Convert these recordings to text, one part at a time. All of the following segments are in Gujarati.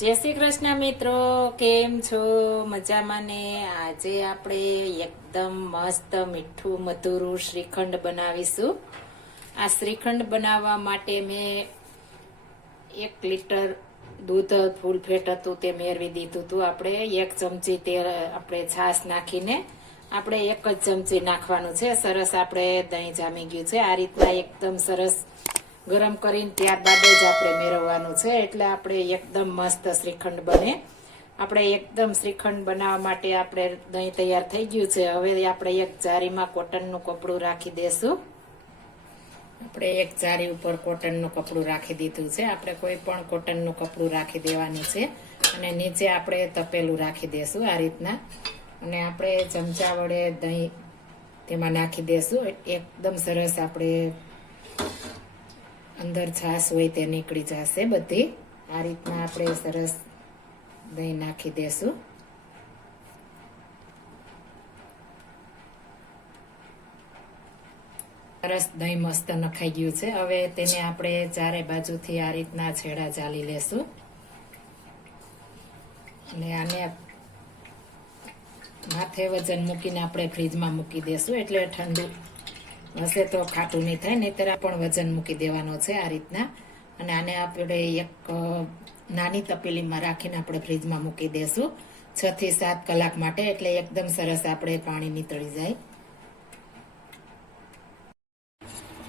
જય શ્રી કૃષ્ણ મિત્રો, કેમ છો? મજામાં ને? આજે આપણે એકદમ મસ્ત મીઠું મધુરું શ્રીખંડ બનાવીશું. આ શ્રીખંડ બનાવવા માટે મેં 1 લીટર દૂધ ફૂલ ફેટ હતું તે મેળવી દીધું હતું. આપણે 1 ચમચી તેલ આપણે છાશ નાખીને આપણે 1 જ ચમચી નાખવાનું છે. સરસ આપણે દહીં જામી ગયું છે. આ રીતના એકદમ સરસ ગરમ કરીને ત્યારબાદ જ આપણે મેળવવાનું છે, એટલે આપણે એકદમ મસ્ત શ્રીખંડ બને. આપણે એકદમ શ્રીખંડ બનાવવા માટે આપણે દહીં તૈયાર થઈ ગયું છે. હવે આપણે એક જારીમાં કોટનનું કપડું રાખી દેશું. આપણે એક જારી ઉપર કોટનનું કપડું રાખી દીધું છે. આપણે કોઈ પણ કોટનનું કપડું રાખી દેવાનું છે અને નીચે આપણે તપેલું રાખી દેશું આ રીતના. અને આપણે ચમચા વડે દહીં તેમાં નાખી દેશું. એકદમ સરસ આપણે અંદર છાશ હોય તે નીકળી જશે બધી. આ રીતના આપણે સરસ દહીં નાખી દેશું. સરસ દહીં મસ્ત નખાઈ ગયું છે. હવે તેને આપણે ચારે બાજુથી આ રીતના છેડા ચાલી લેશું અને આને માથે વજન મૂકીને આપણે ફ્રીજમાં મૂકી દેશું, એટલે ઠંડુ હશે તો ખાટું નહીં થાય, નહીંતર પણ વજન મૂકી દેવાનો છે આ રીતના. અને આને આપણે એક નાની તપેલીમાં રાખીને આપણે ફ્રીજમાં મૂકી દેશું 6 થી 7 કલાક માટે, એટલે એકદમ સરસ આપણે પાણી નીતળી જાય.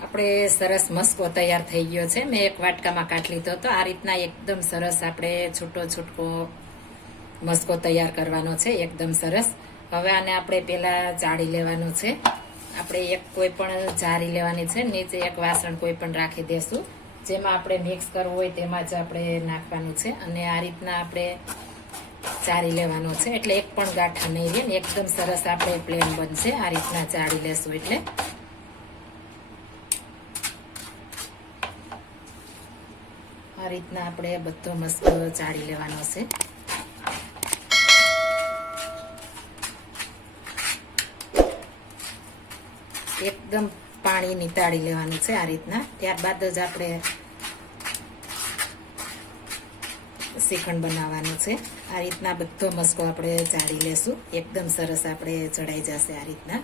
આપણે સરસ મસ્કો તૈયાર થઈ ગયો છે. મેં એક વાટકામાં કાઢી લીધો હતો. આ રીતના એકદમ સરસ આપણે છૂટો છૂટકો મસ્કો તૈયાર કરવાનો છે, એકદમ સરસ. હવે આને આપણે પેલા ચાળી લેવાનું છે. આપણે એક કોઈ પણ જારી લેવાની છે, નીચે એક વાસણ કોઈ પણ રાખી દેશું. જેમાં આપણે મિક્સ કરવું હોય તેમાં જ આપણે નાખવાનું છે અને આ રીતના આપણે ચાળી લેવાનું છે, એટલે એક પણ ગાંઠા નહીં રહે ને એકદમ સરસ આપણે પ્લેન બનશે. આ રીતના ચાળી લેશું એટલે આ રીતના આપણે બધો મસ્કો ચાળી લેવાનો છે. એકદમ પાણી નીતાળી લેવાનું છે આ રીતના. ત્યારબાદ જ આપણે શ્રીખંડ બનાવવાનું છે. આ રીતના બધો મસ્કો આપણે ચાળી લેશું. એકદમ સરસ આપણે ચડાઈ જશે આ રીતના.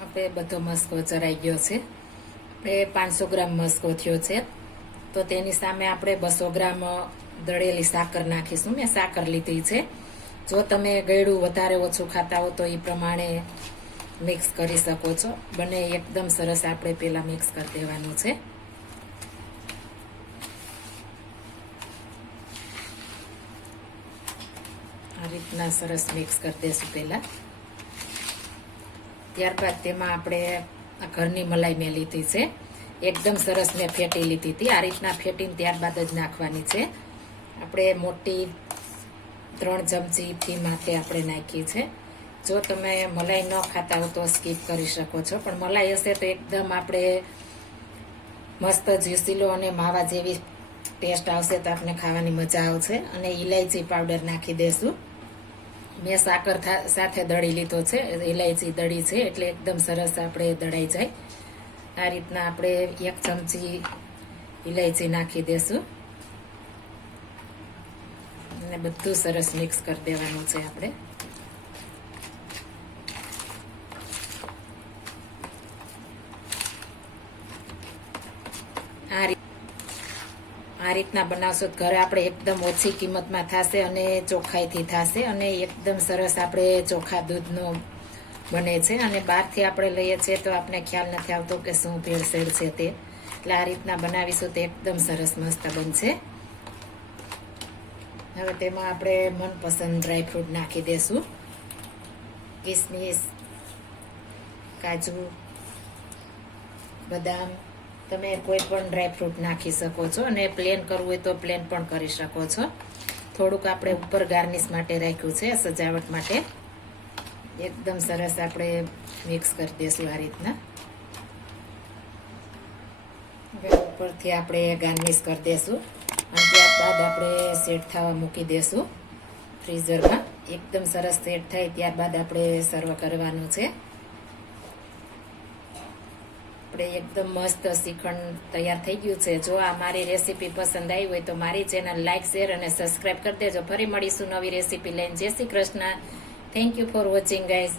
આપણે બધો મસ્કો ચડાઈ ગયો છે. આપણે 500 ગ્રામ મસ્કો થયો છે, તો તેની સામે આપણે 200 ગ્રામ દળેલી સાકર નાખીશું. મેં સાકર લીધી છે. જો તમે ગળ્યું વધારે ઓછું ખાતા હો તો એ પ્રમાણે મિક્સ કરી શકો છો. બંને એકદમ સરસ આપણે પેલા મિક્સ કરી દેવાનું છે. આ રીતના સરસ મિક્સ કરી દેશું પેલા. ત્યારબાદ તેમાં આપણે ઘરની મલાઈ મેં લીધી છે. એકદમ સરસ મેં ફેટી લીધી હતી. આ રીતના ફેટીને ત્યારબાદ જ નાખવાની છે. આપણે મોટી 3 ચમચીથી માથે આપણે નાખી છે. જો તમે મલાઈ ન ખાતા હો તો સ્કીપ કરી શકો છો, પણ મલાઈ હશે તો એકદમ આપણે મસ્ત જ્યુસીલો અને માવા જેવી ટેસ્ટ આવશે, તો આપણે ખાવાની મજા આવશે. અને ઇલાયચી પાવડર નાખી દેશું. મેં સાકર સાથે દળી લીધો છે, ઇલાયચી દળી છે, એટલે એકદમ સરસ આપણે દળાઈ જાય. આ રીતના આપણે 1 ચમચી ઇલાયચી નાખી દેશું અને બધું સરસ મિક્સ કરી દેવાનું છે આપણે. આ રીતના બનાવશો તો ઘરે આપણે એકદમ ઓછી કિંમતમાં થશે અને ચોખ્ખાઈથી થશે અને એકદમ સરસ આપણે ચોખ્ખા દૂધનો બને છે. અને બહારથી આપણે લઈએ છીએ તો આપણે ખ્યાલ નથી આવતો કે શું ભેળસેળ છે તે, એટલે આ રીતના બનાવીશું તો એકદમ સરસ મસ્ત બનશે. હવે તેમાં આપણે મનપસંદ ડ્રાયફ્રૂટ નાખી દેશું. કિસમિસ, કાજુ, બદામ, તમે કોઈ પણ ડ્રાયફ્રૂટ નાખી શકો છો અને પ્લેન કરવું હોય તો પ્લેન પણ કરી શકો છો. થોડુંક આપણે ઉપર ગાર્નિશ માટે રાખ્યું છે, સજાવટ માટે. એકદમ સરસ આપણે મિક્સ કરી દઈશું આ રીતના. ઉપરથી આપણે ગાર્નિશ કરી દઈશું અને ત્યારબાદ આપણે સેટ થવા મૂકી દઈશું ફ્રીઝરમાં. એકદમ સરસ સેટ થાય ત્યારબાદ આપણે સર્વ કરવાનું છે. આપણે એકદમ મસ્ત શ્રીખંડ તૈયાર થઈ ગયું છે. જો આ મારી રેસીપી પસંદ આવી હોય તો મારી ચેનલ લાઈક, શેર અને સબસ્ક્રાઇબ કરી દેજો. ફરી મળીશું નવી રેસીપી લઈને. જય Shri Krishna. Thank you for watching guys.